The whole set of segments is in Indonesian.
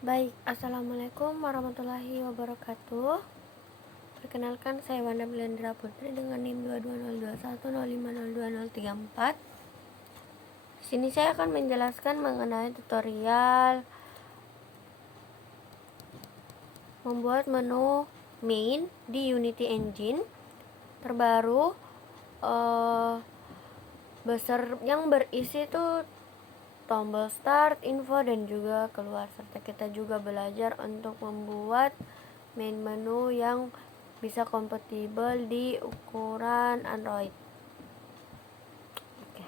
Baik, Assalamualaikum warahmatullahi wabarakatuh. Perkenalkan, saya Wanda Melendra Putri dengan NIM 2202105020034. Di sini saya akan menjelaskan mengenai tutorial membuat menu main di Unity Engine terbaru, yang berisi tombol start, info, dan juga keluar, serta kita juga belajar untuk membuat main menu yang bisa kompatibel di ukuran Android. Oke.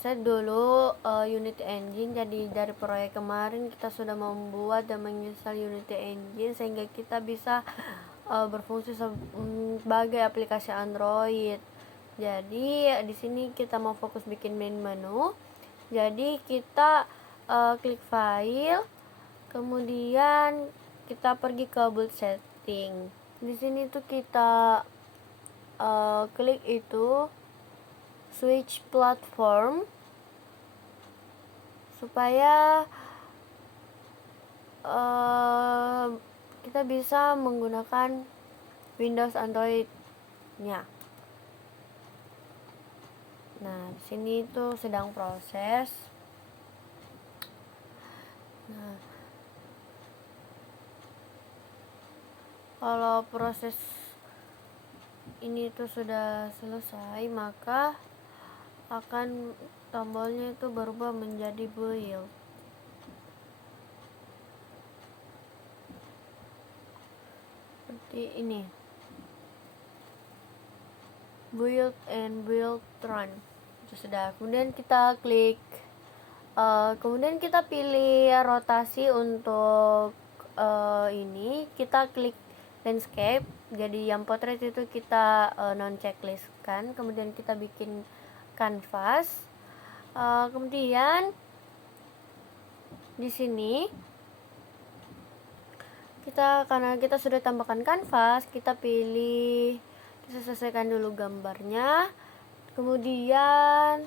Saya dulu Unity Engine. Jadi dari proyek kemarin kita sudah membuat dan menginstal Unity Engine sehingga kita bisa berfungsi sebagai aplikasi Android. Jadi di sini kita mau fokus bikin main menu. Jadi kita klik file, kemudian kita pergi ke build setting. Di sini tuh kita klik itu switch platform supaya kita bisa menggunakan Windows Android-nya. Nah, di sini tuh sedang proses. Nah, kalau proses ini tuh sudah selesai, maka akan tombolnya itu berubah menjadi build. Seperti ini. Build and build run. Itu sudah. Kemudian kita klik kemudian kita pilih rotasi untuk ini. Kita klik landscape. Jadi yang portrait itu kita non checklist kan. Kemudian kita bikin canvas. Kemudian di sini karena kita sudah tambahkan kanvas, kita selesaikan dulu gambarnya, kemudian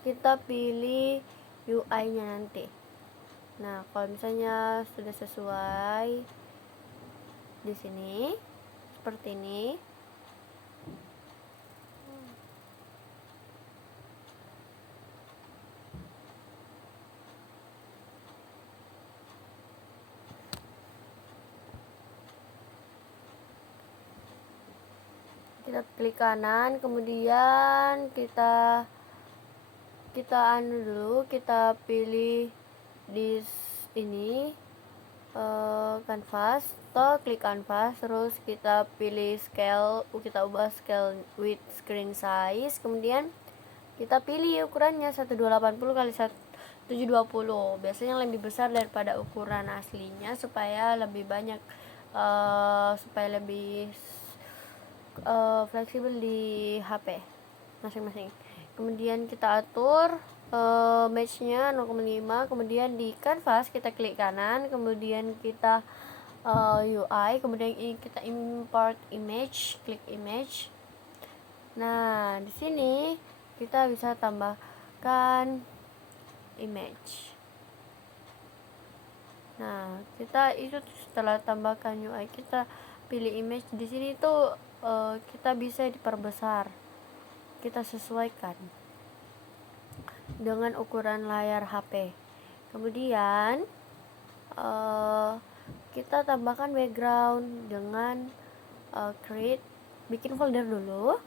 kita pilih UI-nya nanti. Nah, kalau misalnya sudah sesuai di sini seperti ini. Kita klik kanan, kemudian kita pilih di ini canvas, klik canvas, terus kita pilih scale, kita ubah scale with screen size, kemudian kita pilih ukurannya 1280 kali 720. Biasanya lebih besar daripada ukuran aslinya supaya lebih banyak supaya lebih fleksibel di HP masing-masing. Kemudian kita atur matchnya 0,5. Kemudian di canvas kita klik kanan, kemudian kita UI, kemudian kita import image, klik image. Nah, di sini kita bisa tambahkan image. Nah, kita itu setelah tambahkan UI, kita pilih image. Di sini tuh kita bisa diperbesar. Kita sesuaikan dengan ukuran layar HP. Kemudian kita tambahkan background dengan create, bikin folder dulu,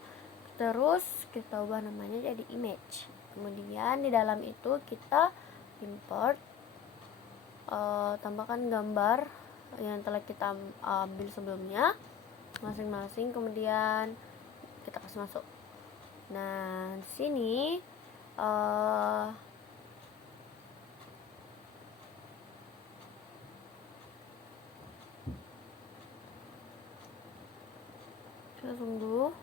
terus kita ubah namanya jadi image. Kemudian di dalam itu kita import, tambahkan gambar yang telah kita ambil sebelumnya masing-masing, kemudian kita kasih masuk. Nah, di sini kita tunggu.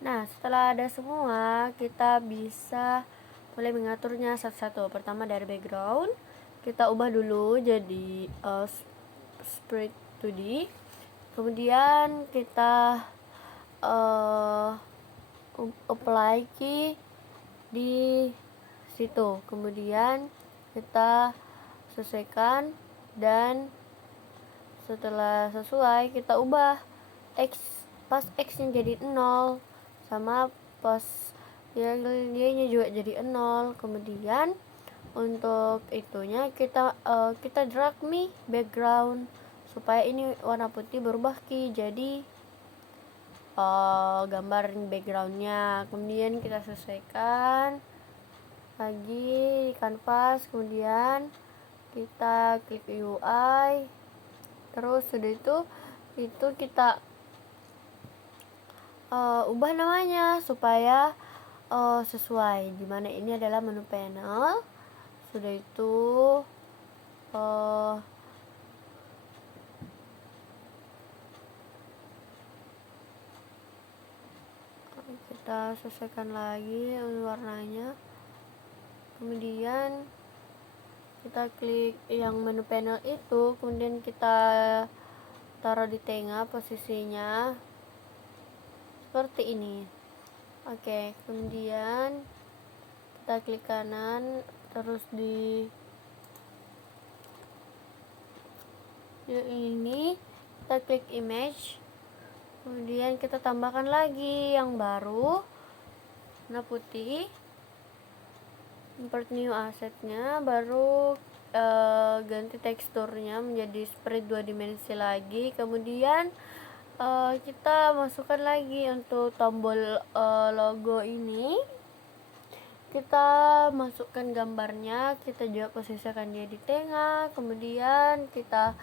Nah, setelah ada semua, kita bisa mulai mengaturnya satu-satu. Pertama dari background, kita ubah dulu jadi sprite 2D. Kemudian kita apply key di situ. Kemudian kita sesuaikan, dan setelah sesuai kita ubah X, pas X nya jadi 0 sama pas dia juga jadi 0. Kemudian untuk itunya kita drag nih background supaya ini warna putih berubah jadi gambar backgroundnya. Kemudian kita sesuaikan lagi di kanvas, kemudian kita klik UI, terus sudah itu kita ubah namanya supaya sesuai, dimana ini adalah menu panel. Sudah itu kita sesuaikan lagi warnanya. Kemudian kita klik yang menu panel itu, kemudian kita taruh di tengah posisinya seperti ini. Oke, kemudian kita klik kanan, terus di ini kita klik image, kemudian kita tambahkan lagi yang baru warna putih, import new assetnya, baru ganti teksturnya menjadi spread 2 dimensi lagi. Kemudian kita masukkan lagi untuk tombol logo ini, kita masukkan gambarnya, kita juga posisikan dia di tengah. Kemudian kita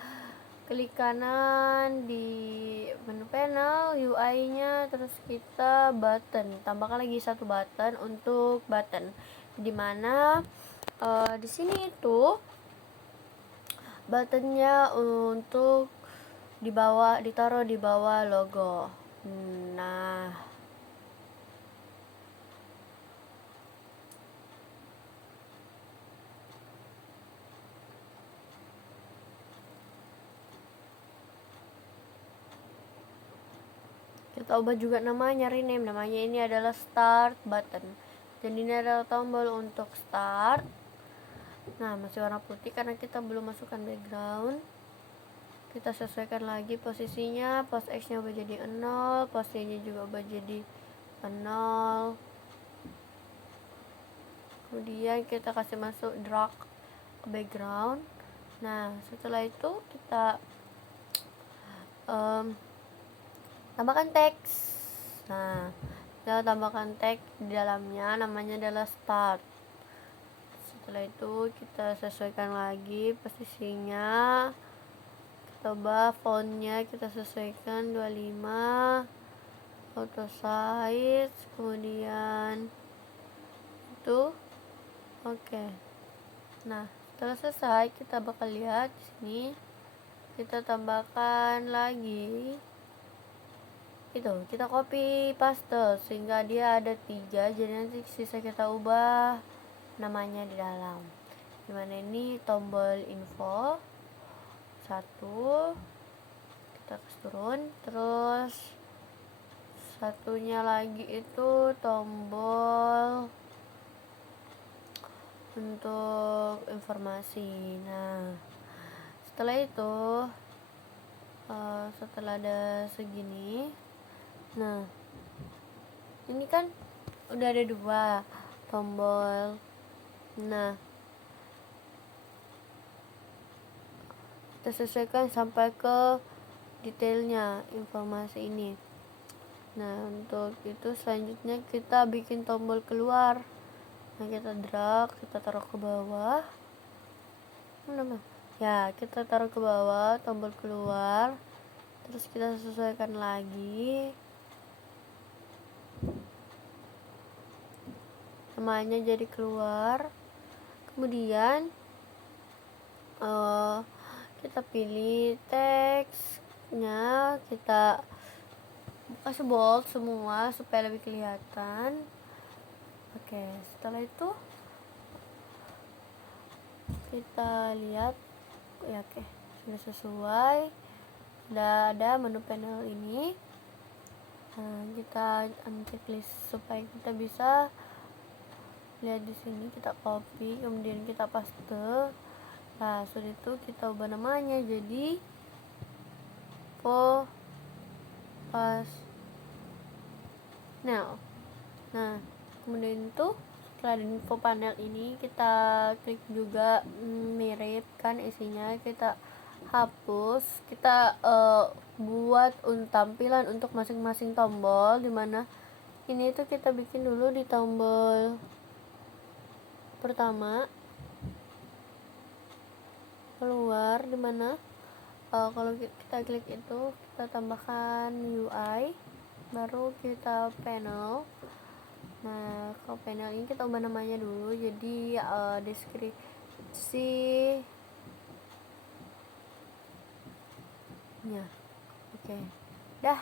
klik kanan di menu panel UI nya, terus kita button, tambahkan lagi satu button untuk button, dimana di sini itu buttonnya untuk ditaruh di bawah logo. Nah, kita ubah juga namanya, rename namanya, ini adalah start button, dan ini adalah tombol untuk start. Nah, masih warna putih karena kita belum masukkan background. Kita sesuaikan lagi posisinya, pas X nya ubah jadi 0, pas Y nya juga ubah jadi 0. Kemudian kita kasih masuk drag ke background. Nah, setelah itu kita tambahkan teks. Nah, kita tambahkan teks di dalamnya, namanya adalah start. Setelah itu kita sesuaikan lagi posisinya, kita ubah fontnya, kita sesuaikan 25, auto size, kemudian itu oke. Nah, setelah selesai kita bakal lihat di sini, kita tambahkan lagi itu, kita copy paste sehingga dia ada 3, jadi nanti sisa kita ubah namanya di dalam, dimana ini tombol info 1, kita kasih turun, terus satunya lagi itu tombol untuk informasi. Nah, setelah itu setelah ada segini, nah ini kan udah ada 2 tombol. Nah, kita sesuaikan sampai ke detailnya informasi ini. Nah, untuk itu selanjutnya kita bikin tombol keluar. Nah, kita drag, kita taruh ke bawah. Ya, kita taruh ke bawah tombol keluar, terus kita sesuaikan lagi namanya jadi keluar. Kemudian kita pilih teksnya, kita kasih bold semua supaya lebih kelihatan. Oke, setelah itu kita lihat ya, oke, sudah sesuai, sudah ada menu panel ini. Nah, kita checklist supaya kita bisa lihat di sini, kita copy, kemudian kita paste. Nah sudah itu kita ubah namanya jadi pas now. Nah kemudian itu setelah di info panel ini kita klik juga mirip kan isinya, kita hapus, kita buat tampilan untuk masing-masing tombol, dimana ini tuh kita bikin dulu di tombol pertama keluar, dimana kalau kita klik itu kita tambahkan UI, baru kita panel. Nah kalau panel ini kita ubah namanya dulu jadi deskripsi ya. Oke, dah,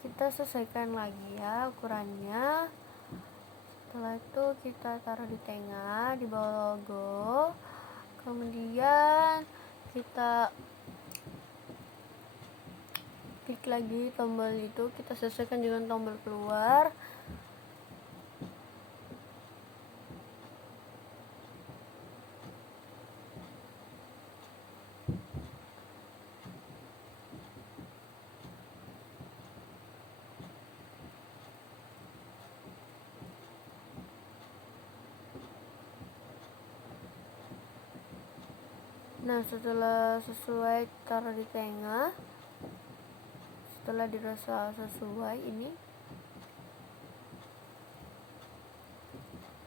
kita selesaikan lagi ya ukurannya. Setelah itu kita taruh di tengah di bawah logo, kemudian kita klik lagi tombol itu, kita sesuaikan dengan tombol keluar. Nah setelah sesuai taruh di tengah, setelah dirasa sesuai ini,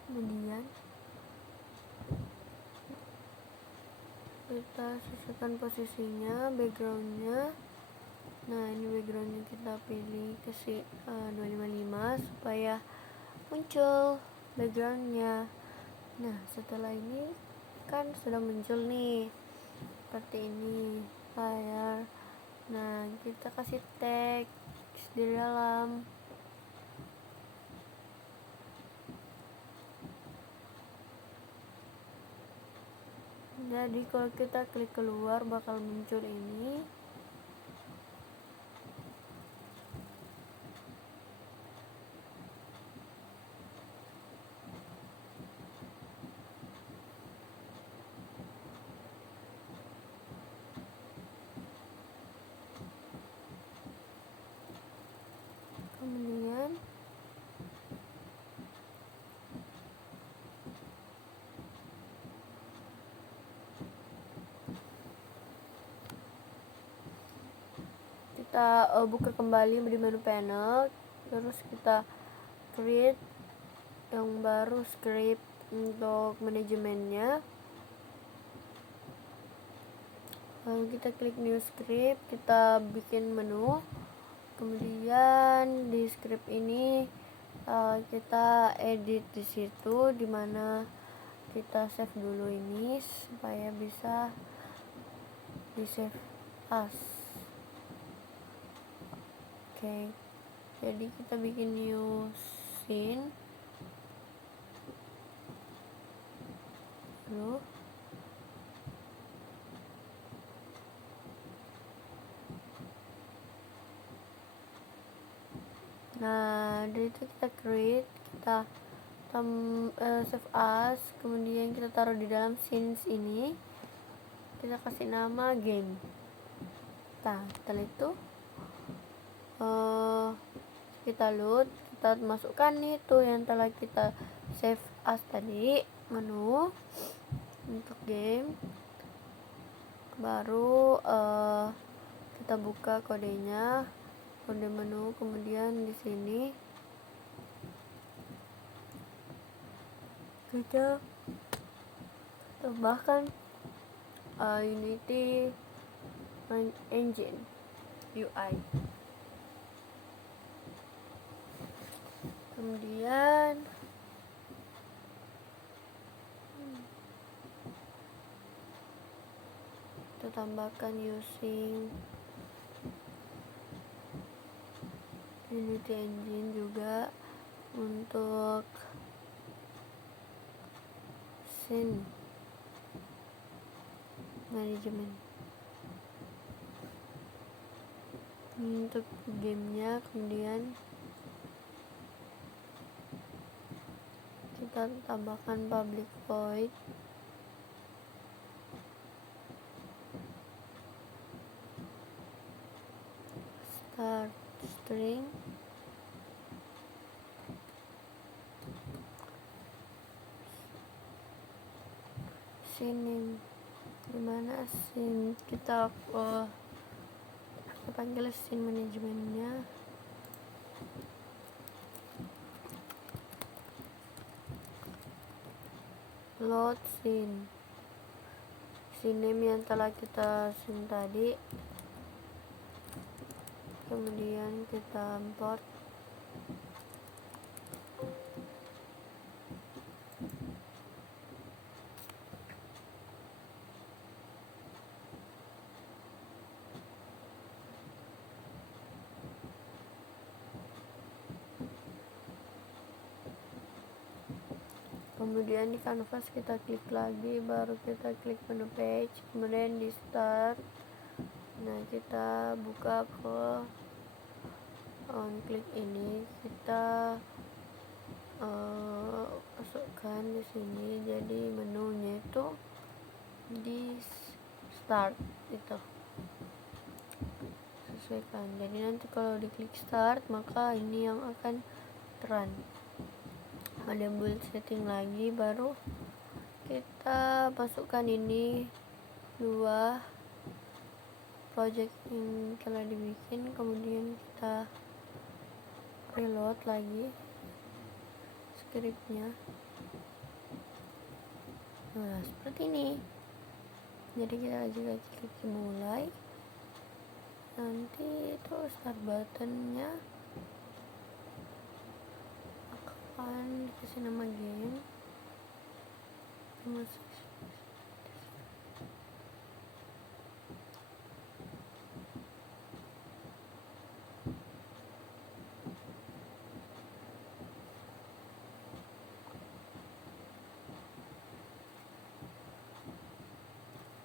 kemudian kita sesuaikan posisinya, backgroundnya. Nah ini backgroundnya kita pilih ke 255 supaya muncul backgroundnya. Nah setelah ini kan sudah muncul nih seperti ini layar. Nah kita kasih teks di dalam. Jadi kalau kita klik keluar bakal muncul ini. Kemudian kita buka kembali di menu panel, terus kita create yang baru script untuk manajemennya. Lalu kita klik new script, kita bikin menu, kemudian di script ini kita edit di situ, dimana kita save dulu ini supaya bisa di save as. Oke, jadi kita bikin new scene dulu. Nah dari itu kita create, kita save as, kemudian kita taruh di dalam scenes ini, kita kasih nama game. Nah setelah itu kita load, kita masukkan itu yang telah kita save as tadi, menu untuk game, baru kita buka kodenya, kode menu, kemudian di sini kita tambahkan Unity Engine UI. Kemudian kita tambahkan using Unity Engine juga untuk scene management. Untuk gamenya kemudian kita tambahkan public void start string scene, dimana scene kita panggil scene manajemennya. Load scene name yang telah kita scene tadi, kemudian kita import kemudian di canvas kita klik lagi, baru kita klik menu page, kemudian di start. Nah, kita buka ke klik ini, kita masukkan di sini, jadi menunya itu di start itu sesuaikan. Jadi nanti kalau diklik start maka ini yang akan run. Ada build setting lagi, baru kita masukkan ini dua project yang telah dibikin, kemudian kita reload lagi scriptnya. Nah, seperti ini. Jadi kita juga klik mulai, nanti itu start buttonnya akan dikasih nama game.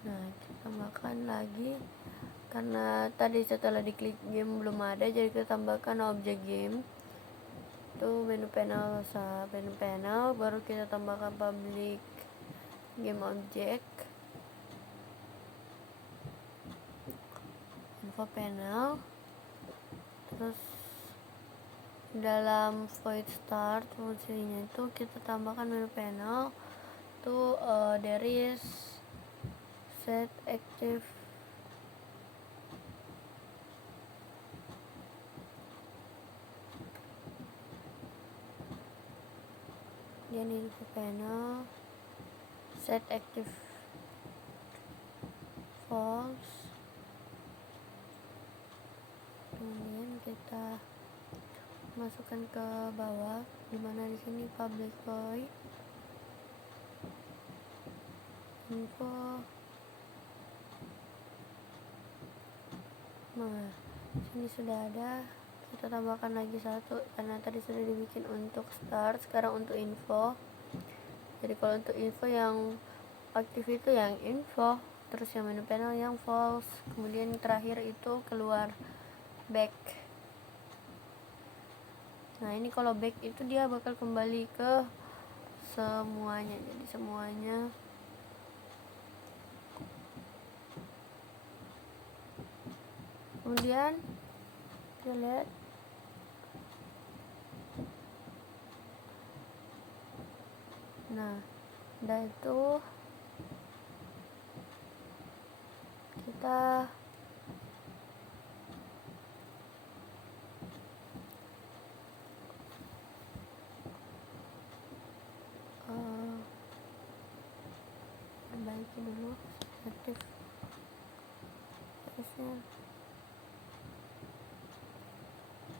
Nah, kita tambahkan lagi, karena tadi setelah diklik game belum ada, jadi kita tambahkan objek game. Itu menu panel, baru kita tambahkan public game object, info panel, terus dalam void start fungsinya itu kita tambahkan menu panel itu there is set active dan info panel set active false, kemudian kita masukkan ke bawah, dimana di sini public void info. Nah, sini sudah ada, kita tambahkan lagi satu karena tadi sudah dibikin untuk start, sekarang untuk info. Jadi kalau untuk info yang aktif itu yang info, terus yang menu panel yang false, kemudian terakhir itu keluar back. Nah, ini kalau back itu dia bakal kembali ke semuanya, jadi semuanya kemudian kita lihat nah, udah itu kita perbaiki dulu aktif terusnya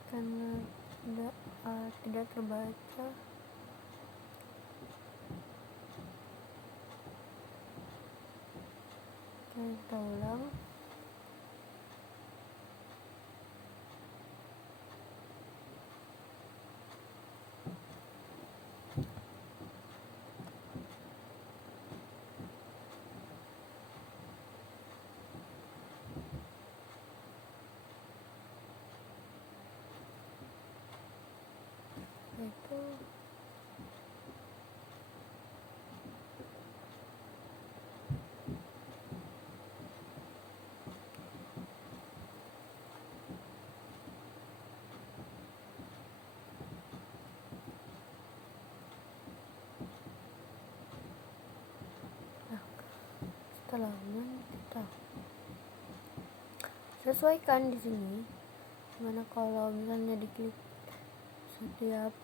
karena tidak terbaca. Kita ulang. Itu halaman kita sesuaikan di sini. Mana kalau misalnya diklik setiap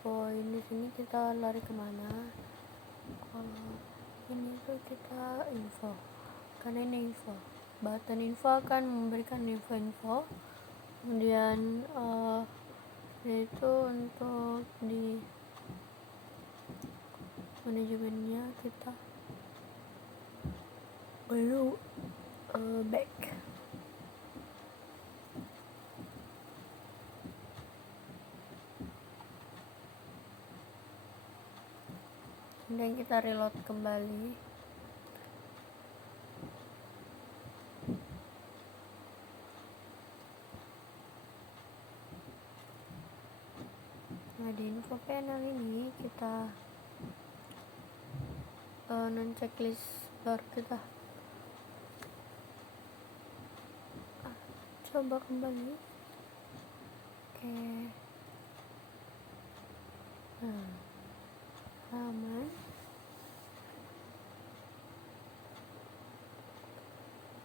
poin di sini kita lari kemana. Kalau ini tuh kita info, karena ini info, button info akan memberikan info-info. Kemudian itu untuk di manajemennya kita baru back. Kemudian kita reload kembali. Nah, di info panel ini kita non checklist baru kita coba kembali. Oke. Nah, halaman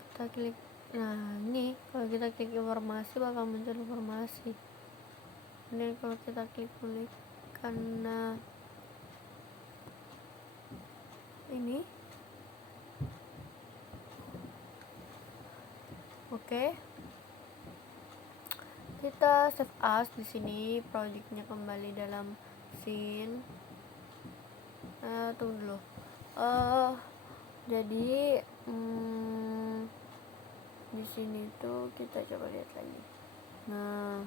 kita klik. Nah, ini kalau kita klik informasi bakal muncul informasi. Dan kalau kita klik karena ini oke. Kita save as di sini, projectnya kembali dalam scene. Tunggu dulu. Jadi di sini tuh kita coba lihat lagi. Nah,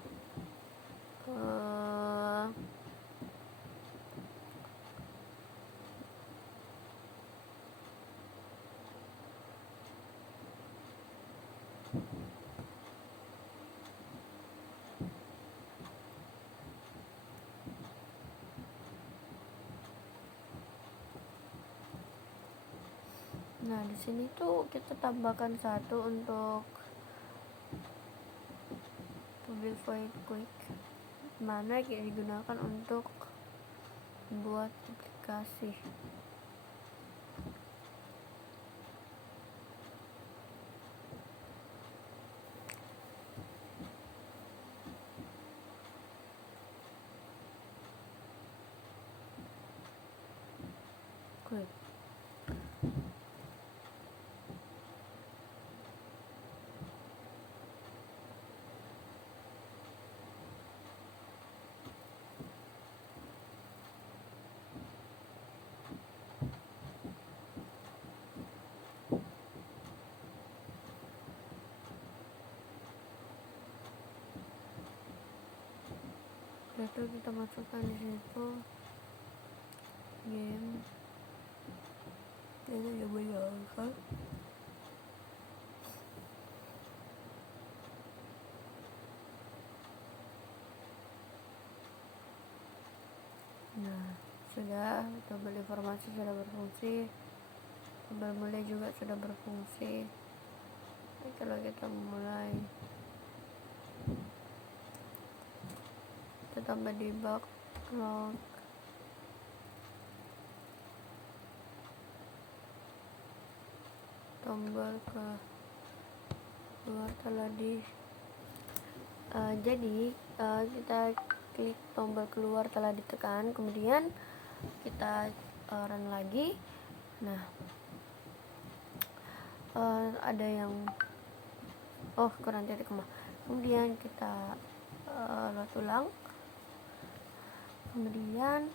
nah di sini tuh kita tambahkan satu untuk build void quick, mana digunakan untuk buat aplikasi. Quick. Itu kita masukkan di situ game. Kita coba jalankan. Nah, sudah tabel informasi sudah berfungsi, tabel mulai juga sudah berfungsi. Nah, kalau kita mulai, kita tambah debug log. Tombol ke luar telah di jadi kita klik tombol keluar telah ditekan, kemudian kita run lagi. Nah, ada yang kurang titik koma, kemudian kita load ulang, kemudian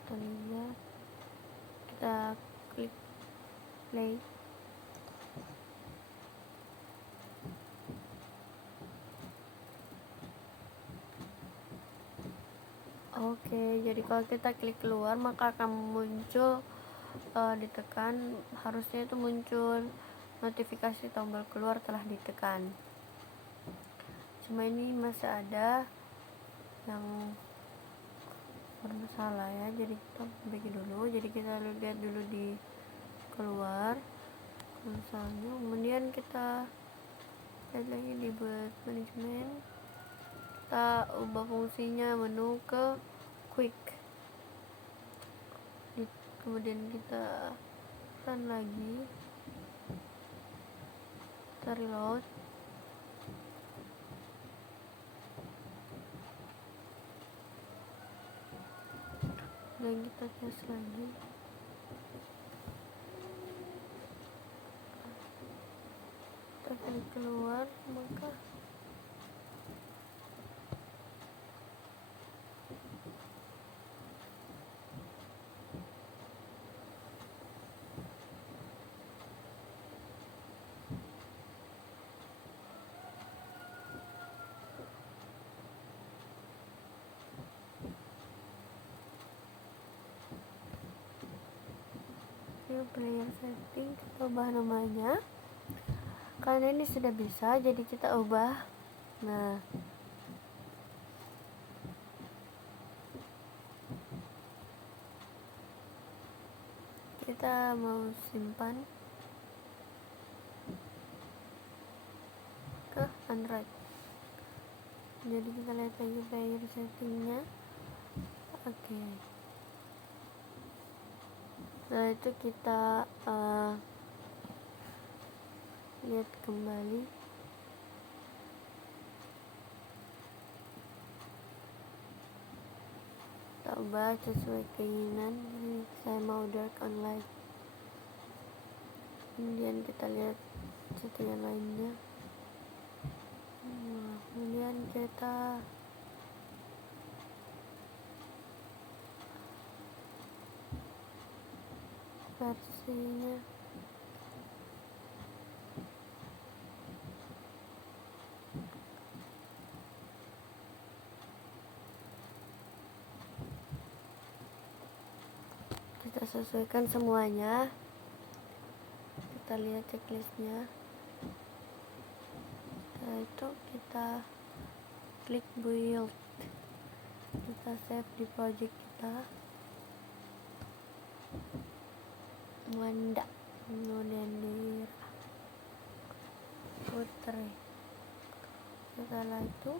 kita lihat, kita klik play. Oke, jadi kalau kita klik keluar maka akan muncul ditekan, harusnya itu muncul notifikasi tombol keluar telah ditekan. Cuma ini masih ada yang bermasalah ya, jadi kita perbaiki dulu. Jadi kita lihat dulu di keluar misalnya, kemudian kita lihat lagi di buat manajemen. kita ubah fungsinya menu ke quick, kemudian kita run lagi, kita reload, dan kita tes lagi. Kita klik keluar, maka player setting kita ubah namanya, karena ini sudah bisa jadi kita ubah. Nah, kita mau simpan ke Android, jadi kita lihat lagi player settingnya. Oke. Setelah itu kita lihat kembali. Kita ubah sesuai keinginan. Saya mau dark on light. Kemudian kita lihat settingan lainnya. Kemudian kita versinya. Kita sesuaikan semuanya. Kita lihat checklistnya. Setelah itu kita klik build. Kita save di project kita. Wanda Nunendir Putri. Setelah itu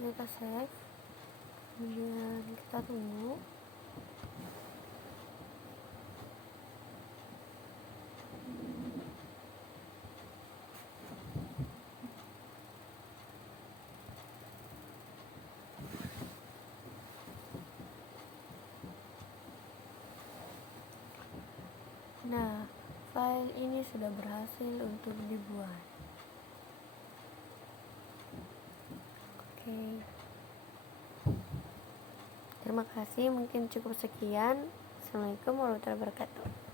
kita save, kemudian kita tunggu. Nah, file ini sudah berhasil untuk dibuat. Oke. Terima kasih, mungkin cukup sekian. Assalamualaikum warahmatullahi wabarakatuh.